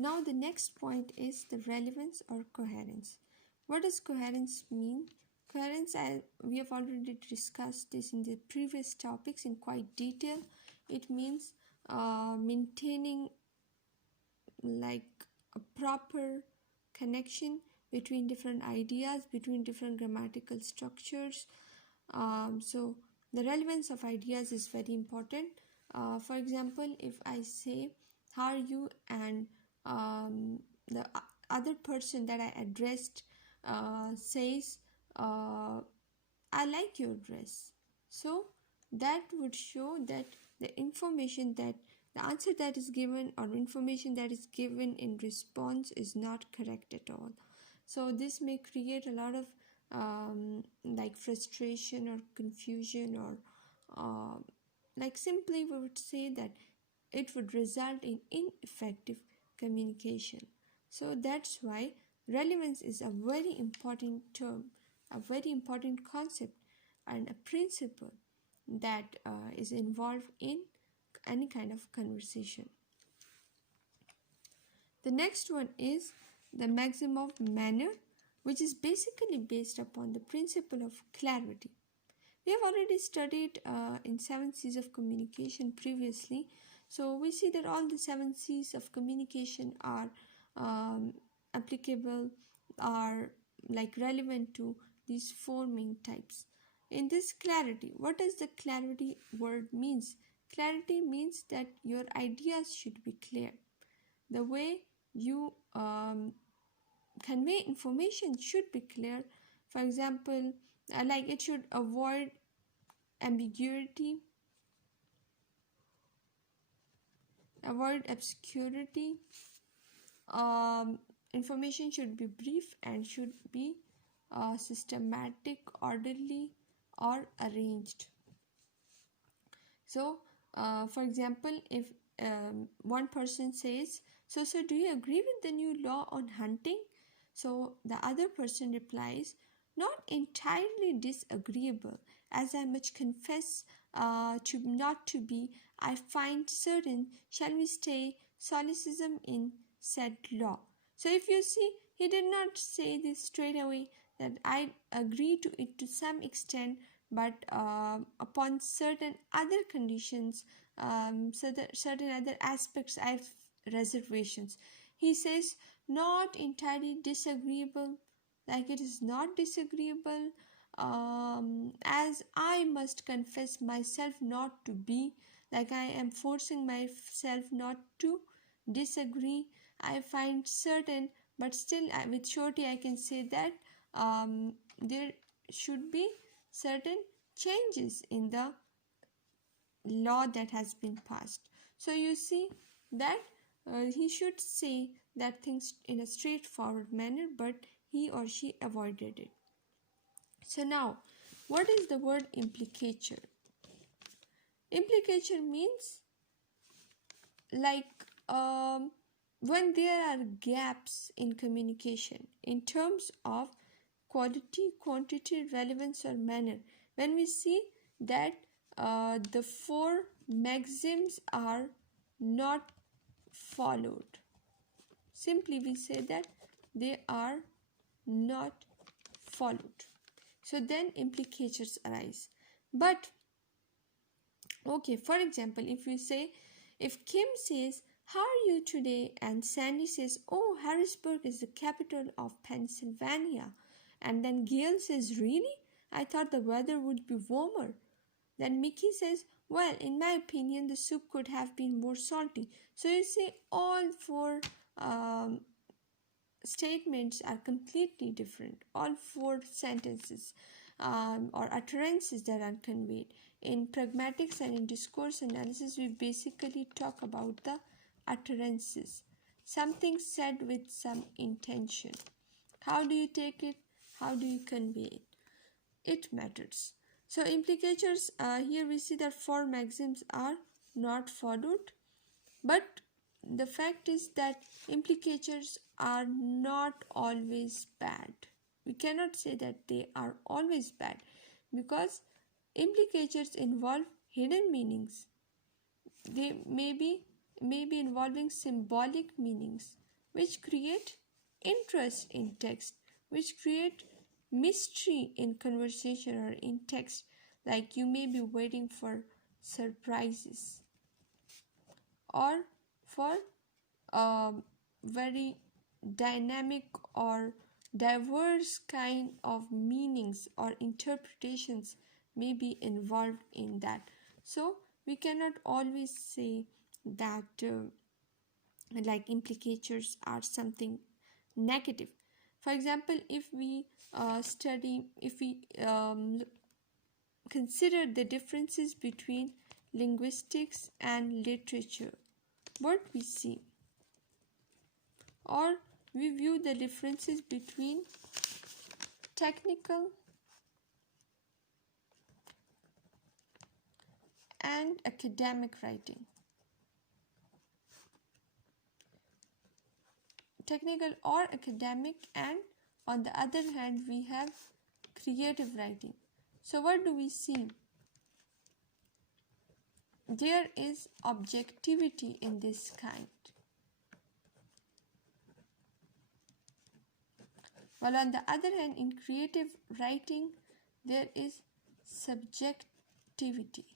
Now the next point is the relevance or coherence. What does coherence mean? Coherence, we have already discussed this in the previous topics in quite detail. It means maintaining like a proper connection between different ideas, between different grammatical structures. So the relevance of ideas is very important. For example, if I say how are you, and the other person that I addressed says I like your dress, so that would show that the information that the answer that is given or information that is given in response is not correct at all. So this may create a lot of like frustration or confusion, or like simply we would say that it would result in ineffective communication. So that's why relevance is a very important term, a very important concept, and a principle that is involved in any kind of conversation. The next one is the maxim of manner, which is basically based upon the principle of clarity. We have already studied in 7 C's of communication previously. So we see that all the 7 C's of communication are applicable, are like relevant to these 4 main types. In this clarity, what does the clarity word means? Clarity means that your ideas should be clear. The way you convey information should be clear. For example, like it should avoid ambiguity, avoid obscurity. Information should be brief and should be systematic, orderly, or arranged. So, for example, if one person says, so do you agree with the new law on hunting? So the other person replies, not entirely disagreeable, as I much confess to not to be. I find certain, shall we say, solecism in said law. So if you see, he did not say this straight away, that I agree to it to some extent, but upon certain other conditions, certain other aspects, I have reservations. He says, not entirely disagreeable, like it is not disagreeable, as I must confess myself not to be, like I am forcing myself not to disagree. I find certain, but still with surety I can say that there should be certain changes in the law that has been passed. So you see that he should say that things in a straightforward manner, but he or she avoided it. So now, what is the word implicature? Implicature means like when there are gaps in communication in terms of quality, quantity, relevance, or manner. When we see that the 4 maxims are not followed, simply we say that they are not followed. So then implicatures arise. But okay, for example, if you say, if Kim says, how are you today? And Sandy says, oh, Harrisburg is the capital of Pennsylvania. And then Gail says, really? I thought the weather would be warmer. Then Mickey says, well, in my opinion, the soup could have been more salty. So you see, all 4 statements are completely different. All 4 sentences or utterances that are conveyed. In pragmatics and in discourse analysis, we basically talk about the utterances. Something said with some intention. How do you take it? How do you convey it? It matters. So implicatures, here we see that 4 maxims are not followed, but the fact is that implicatures are not always bad. We cannot say that they are always bad, because implicatures involve hidden meanings. They may be involving symbolic meanings. which create interest in text, which create mystery in conversation or in text, like you may be waiting for surprises or for very dynamic or diverse kind of meanings or interpretations may be involved in that. So we cannot always say that like implicatures are something negative. For example, if we consider the differences between linguistics and literature, what we see, or we view the differences between technical and academic writing. Technical or academic, and on the other hand we have creative writing. So what do we see? There is objectivity in this kind, while on the other hand in creative writing there is subjectivity.